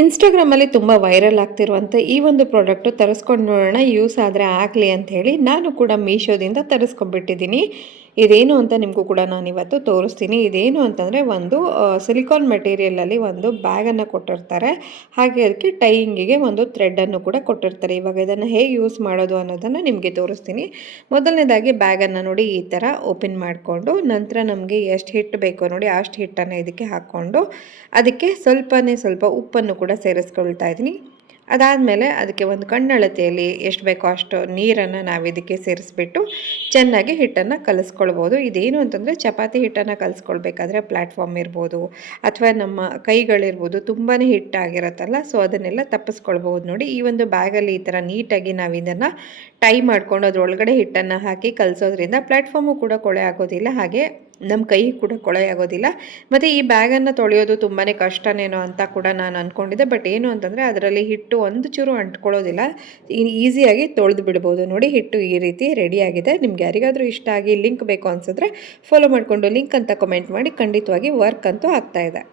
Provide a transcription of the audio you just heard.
ಇನ್ಸ್ಟಾಗ್ರಾಮಲ್ಲಿ ತುಂಬ ವೈರಲ್ ಆಗ್ತಿರುವಂಥ ಈ ಒಂದು ಪ್ರಾಡಕ್ಟು ತರಿಸ್ಕೊಂಡು ನೋಡೋಣ, ಯೂಸ್ ಆದರೆ ಆಗಲಿ ಅಂಥೇಳಿ ನಾನು ಕೂಡ ಮೀಶೋದಿಂದ ತರಿಸ್ಕೊಂಡ್ಬಿಟ್ಟಿದ್ದೀನಿ. ಇದೇನು ಅಂತ ನಿಮಗೂ ಕೂಡ ನಾನಿವತ್ತು ತೋರಿಸ್ತೀನಿ. ಇದೇನು ಅಂತಂದರೆ ಒಂದು ಸಿಲಿಕಾನ್ ಮೆಟೀರಿಯಲಲ್ಲಿ ಒಂದು ಬ್ಯಾಗನ್ನು ಕೊಟ್ಟಿರ್ತಾರೆ. ಹಾಗೆ ಅದಕ್ಕೆ ಟೈಯಿಂಗಿಗೆ ಒಂದು ಥ್ರೆಡನ್ನು ಕೂಡ ಕೊಟ್ಟಿರ್ತಾರೆ. ಇವಾಗ ಇದನ್ನು ಹೇಗೆ ಯೂಸ್ ಮಾಡೋದು ಅನ್ನೋದನ್ನು ನಿಮಗೆ ತೋರಿಸ್ತೀನಿ. ಮೊದಲನೇದಾಗಿ ಬ್ಯಾಗನ್ನು ನೋಡಿ ಈ ಥರ ಓಪನ್ ಮಾಡಿಕೊಂಡು, ನಂತರ ನಮಗೆ ಎಷ್ಟು ಹಿಟ್ಟು ಬೇಕೋ ನೋಡಿ ಅಷ್ಟು ಹಿಟ್ಟನ್ನು ಇದಕ್ಕೆ ಹಾಕ್ಕೊಂಡು ಅದಕ್ಕೆ ಸ್ವಲ್ಪ ಉಪ್ಪನ್ನು ಕೂಡ ಸೇರಿಸ್ಕೊಳ್ತಾ ಇದ್ದೀನಿ. ಅದಾದಮೇಲೆ ಅದಕ್ಕೆ ಒಂದು ಕಣ್ಣಳತೆಯಲ್ಲಿ ಎಷ್ಟು ಬೇಕೋ ಅಷ್ಟು ನೀರನ್ನು ನಾವು ಇದಕ್ಕೆ ಸೇರಿಸ್ಬಿಟ್ಟು ಚೆನ್ನಾಗಿ ಹಿಟ್ಟನ್ನು ಕಲಿಸ್ಕೊಳ್ಬೋದು. ಇದೇನು ಅಂತಂದರೆ ಚಪಾತಿ ಹಿಟ್ಟನ್ನು ಕಲಿಸ್ಕೊಳ್ಬೇಕಾದ್ರೆ ಪ್ಲ್ಯಾಟ್ಫಾರ್ಮ್ ಇರ್ಬೋದು ಅಥವಾ ನಮ್ಮ ಕೈಗಳಿರ್ಬೋದು ತುಂಬಾ ಹಿಟ್ಟಾಗಿರುತ್ತಲ್ಲ, ಸೊ ಅದನ್ನೆಲ್ಲ ತಪ್ಪಿಸ್ಕೊಳ್ಬೋದು. ನೋಡಿ ಈ ಒಂದು ಬ್ಯಾಗಲ್ಲಿ ಈ ಥರ ನೀಟಾಗಿ ನಾವು ಇದನ್ನು ಟೈ ಮಾಡಿಕೊಂಡು ಅದರೊಳಗಡೆ ಹಿಟ್ಟನ್ನು ಹಾಕಿ ಕಲಿಸೋದ್ರಿಂದ ಪ್ಲ್ಯಾಟ್ಫಾರ್ಮು ಕೂಡ ಕೊಳೆ ಆಗೋದಿಲ್ಲ, ಹಾಗೆ ನಮ್ಮ ಕೈ ಕೂಡ ಕೊಳೆ ಆಗೋದಿಲ್ಲ. ಮತ್ತು ಈ ಬ್ಯಾಗನ್ನು ತೊಳೆಯೋದು ತುಂಬಾ ಕಷ್ಟನೇನೋ ಅಂತ ಕೂಡ ನಾನು ಅಂದ್ಕೊಂಡಿದ್ದೆ. ಬಟ್ ಏನು ಅಂತಂದರೆ ಅದರಲ್ಲಿ ಹಿಟ್ಟು ಒಂದು ಚೂರು ಅಂಟ್ಕೊಳ್ಳೋದಿಲ್ಲ, ಈಸಿಯಾಗಿ ತೊಳೆದು ಬಿಡ್ಬೋದು. ನೋಡಿ ಹಿಟ್ಟು ಈ ರೀತಿ ರೆಡಿಯಾಗಿದೆ. ನಿಮ್ಗೆ ಯಾರಿಗಾದರೂ ಇಷ್ಟ ಆಗಿ ಲಿಂಕ್ ಬೇಕು ಅನಿಸಿದ್ರೆ ಫಾಲೋ ಮಾಡಿಕೊಂಡು ಲಿಂಕ್ ಅಂತ ಕಮೆಂಟ್ ಮಾಡಿ. ಖಂಡಿತವಾಗಿ ವರ್ಕ್ ಅಂತೂ ಆಗ್ತಾಯಿದೆ.